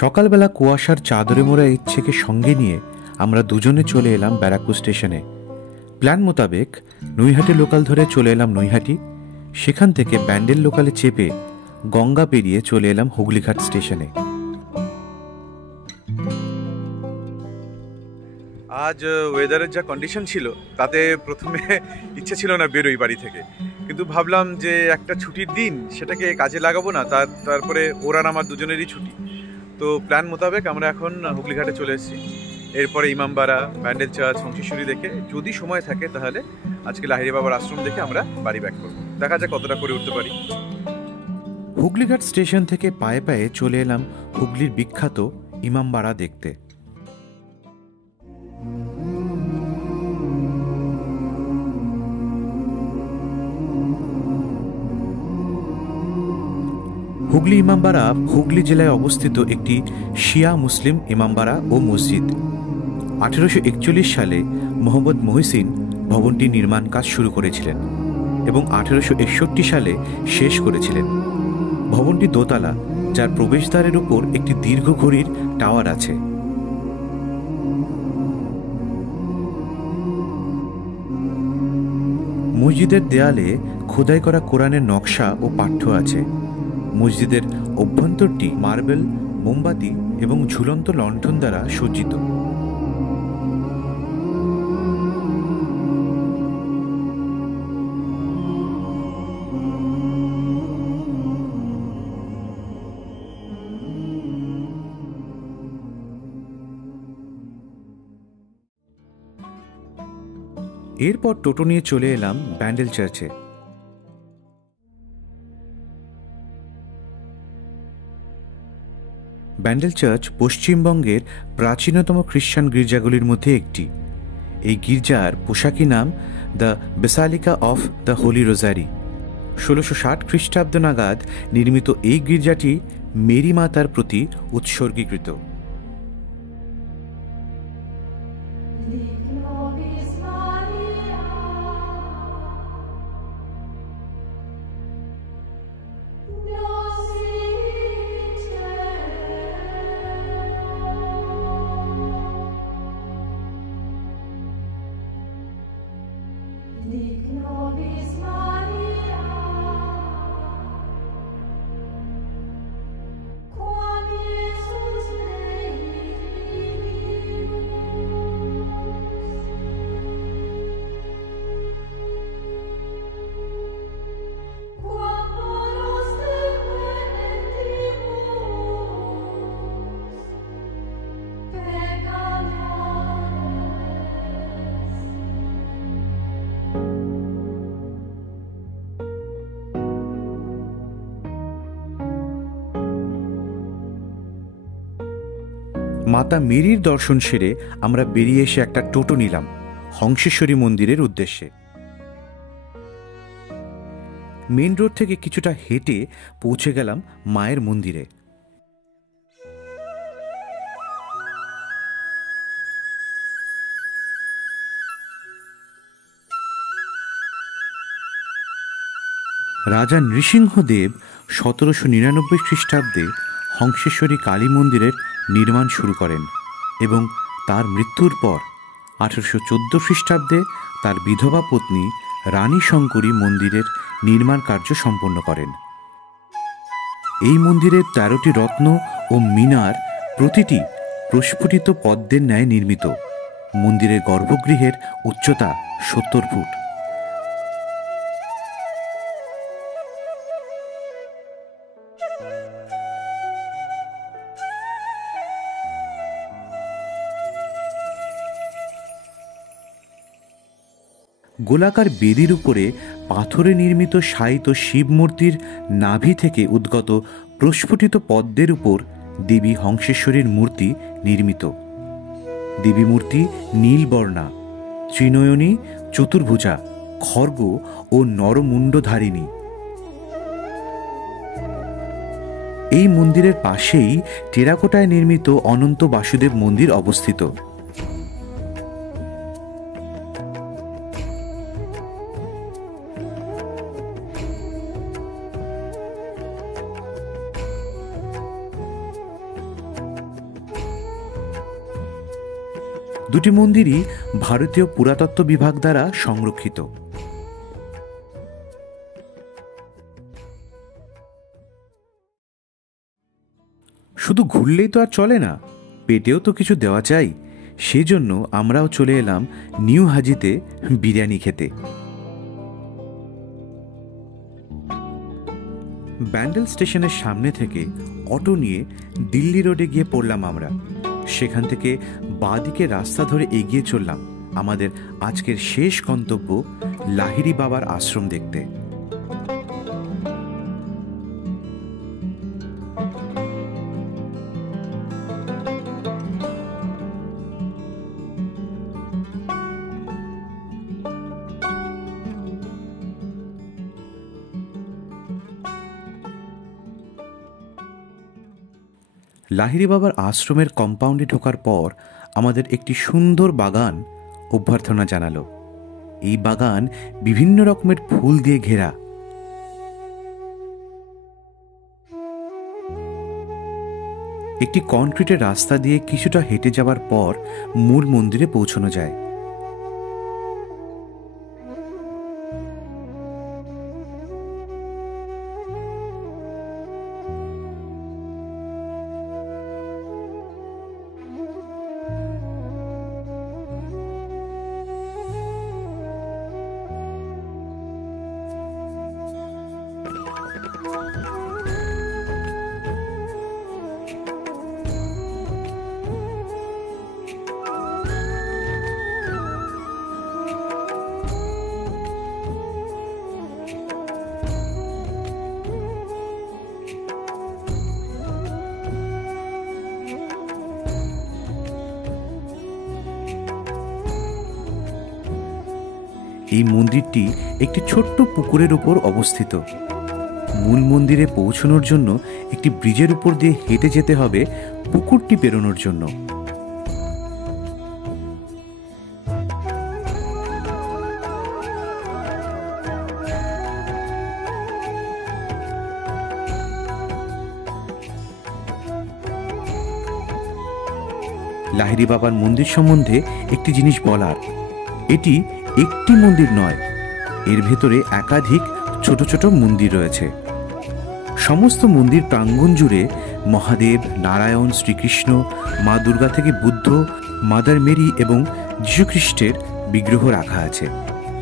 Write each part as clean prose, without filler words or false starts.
সকালবেলা কুয়াশার চাদরে মোড়া ইচ্ছেকে সঙ্গে নিয়ে আমরা দুজনে চলে এলাম ব্যারাকপুর স্টেশনে। প্ল্যান মোতাবেক নৈহাটি লোকাল ধরে চলে এলাম নৈহাটি, সেখান থেকে ব্যান্ডেল লোকালে চেপে গঙ্গা পেরিয়ে চলে এলাম হুগলিঘাট স্টেশনে। আজ ওয়েদারের যা কন্ডিশন ছিল তাতে প্রথমে ইচ্ছে ছিল না বেরোই বাড়ি থেকে, কিন্তু ভাবলাম যে একটা ছুটির দিন সেটাকে কাজে লাগাবো না, তারপরে ওর আর আমার দুজনেরই ছুটি। তো প্ল্যান মোতাবেক আমরা এখন হুগলিঘাটে চলে এসেছি। এরপরে ইমামবাড়া, ব্যান্ডেল চার্চ, হংসেশ্বরী দেখে যদি সময় থাকে তাহলে আজকে লাহিড়ী বাবার আশ্রম দেখে আমরা বাড়ি ব্যাক করবো। দেখা যাক কতটা করে উঠতে পারি। হুগলিঘাট স্টেশন থেকে পায়ে পায়ে চলে এলাম হুগলির বিখ্যাত ইমামবাড়া দেখতে। হুগলি ইমামবাড়া হুগলি জেলায় অবস্থিত একটি শিয়া মুসলিম ইমামবাড়া ও মসজিদ। 1841 সালে মোহাম্মদ মহসিন ভবনটি নির্মাণ কাজ শুরু করেছিলেন এবং 1861 সালে শেষ করেছিলেন। ভবনটি দোতলা, যার প্রবেশদ্বারের উপর একটি দীর্ঘ ঘড়ির টাওয়ার আছে। মসজিদের দেয়ালে খোদাই করা কোরআনের নকশা ও পাঠ্য আছে। মসজিদের অভ্যন্তরটি মার্বেল, মোমবাতি এবং ঝুলন্ত লণ্ঠন দ্বারা সজ্জিত। এরপর টোটো নিয়ে চলে এলাম ব্যান্ডেল চার্চে। ব্যান্ডেল চার্চ পশ্চিমবঙ্গের প্রাচীনতম খ্রিস্টান গির্জাগুলির মধ্যে একটি। এই গির্জার পোশাকি নাম the basilica of the holy rosary. 1660 খ্রিস্টাব্দ নাগাদ নির্মিত এই গির্জাটি মেরি মাতার প্রতি উৎসর্গীকৃত। মাতা মেরির দর্শন সেরে আমরা বেরিয়ে এসে একটা টোটো নিলাম হংসেশ্বরী মন্দিরের উদ্দেশ্যে। মেন রোড থেকে কিছুটা হেঁটে পৌঁছে গেলাম মায়ের মন্দিরে। রাজা নৃসিংহদেব 1799 খ্রিস্টাব্দে হংসেশ্বরী কালী মন্দিরের নির্মাণ শুরু করেন এবং তার মৃত্যুর পর 1814 খ্রিস্টাব্দে তার বিধবা পত্নী রানী শঙ্করী মন্দিরের নির্মাণ কার্য সম্পন্ন করেন। এই মন্দিরের 13টি রত্ন ও মিনার প্রতিটি প্রস্ফুটিত পদ্মের ন্যায় নির্মিত। মন্দিরের গর্ভগৃহের উচ্চতা 70 ফুট। গোলাকার বেদির উপরে পাথরে নির্মিত শায়িত শিব মূর্তির নাভি থেকে উদ্গত প্রস্ফুটিত পদ্মের উপর দেবী হংসেশ্বরীর মূর্তি নির্মিত। দেবী মূর্তি নীলবর্ণা, ত্রিনয়নী, চতুর্ভুজা, খর্গ ও নরমুণ্ডধারিণী। এই মন্দিরের পাশেই টেরাকোটায় নির্মিত অনন্ত বাসুদেব মন্দির অবস্থিত। দুটি মন্দিরই ভারতীয় পুরাতত্ত্ব বিভাগ দ্বারা সংরক্ষিত। শুধু ঘুরলেই তো আর চলে না, পেটেও তো কিছু দেওয়া চাই। সেজন্য আমরাও চলে এলাম নিউ হাজিতে বিরিয়ানি খেতে। ব্যান্ডেল স্টেশনের সামনে থেকে অটো নিয়ে দিল্লি রোডে গিয়ে পড়লাম আমরা। সেখান থেকে বাঁদিকে রাস্তা ধরে এগিয়ে চললাম আমাদের আজকের শেষ গন্তব্য লাহিড়ী বাবার আশ্রম দেখতে। লাহিড়ী বাবার আশ্রমের কম্পাউন্ডে ঢোকার পর আমাদের একটি সুন্দর বাগান অভ্যর্থনা জানালো। এই বাগান বিভিন্ন রকমের ফুল দিয়ে ঘেরা। একটি কনক্রিটের রাস্তা দিয়ে কিছুটা হেঁটে যাওয়ার পর মূল মন্দিরে পৌঁছানো যায়। এই মন্দিরটি একটি ছোট্ট পুকুরের উপর অবস্থিত। মূল মন্দিরে পৌঁছানোর জন্য একটি ব্রিজের উপর দিয়ে হেঁটে যেতে হবে পুকুরটি পেরোনোর জন্য। লাহিড়ী বাবার মন্দির সম্বন্ধে একটি জিনিস বলার, এটি একটি মন্দির নয়, এর ভেতরে একাধিক ছোট ছোট মন্দির রয়েছে। সমস্ত মন্দির প্রাঙ্গণ জুড়ে মহাদেব, নারায়ণ, শ্রীকৃষ্ণ, মা দুর্গা থেকে বুদ্ধ, মাদার মেরি এবং যীশুখ্রিস্টের বিগ্রহ রাখা আছে,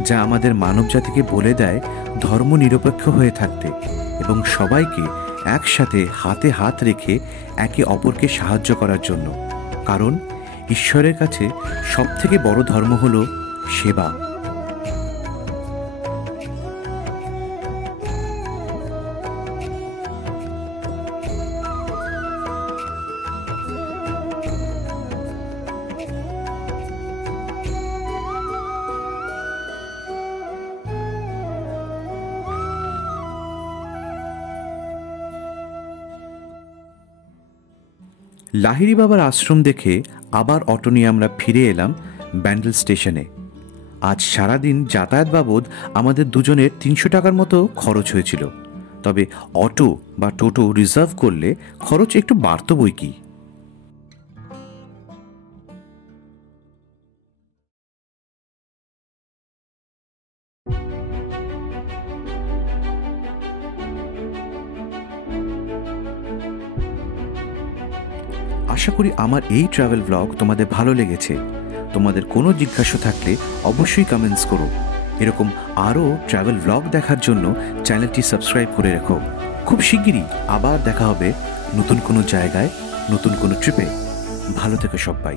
যা আমাদের মানবজাতিকে বলে দেয় ধর্মনিরপেক্ষ হয়ে থাকতে এবং সবাইকে একসাথে হাতে হাত রেখে একে অপরকে সাহায্য করার জন্য। কারণ ঈশ্বরের কাছে সবথেকে বড় ধর্ম হলো সেবা। লাহিড়ী বাবার আশ্রম দেখে আবার অটো নিয়ে আমরা ফিরে এলাম ব্যান্ডেল স্টেশনে। আজ সারাদিন যাতায়াত বাবদ আমাদের দুজনের 300 টাকার মতো খরচ হয়েছিল। তবে অটো বা টোটো রিজার্ভ করলে খরচ একটু বাড়ত বই কি। আশা করি আমার এই ট্রাভেল ব্লগ তোমাদের ভালো লেগেছে। তোমাদের কোনো জিজ্ঞাসা থাকলে অবশ্যই কমেন্টস করো। এরকম আরও ট্রাভেল ব্লগ দেখার জন্য চ্যানেলটি সাবস্ক্রাইব করে রেখো। খুব শিগগিরই আবার দেখা হবে নতুন কোনো জায়গায়, নতুন কোনো ট্রিপে। ভালো থেকো সবাই।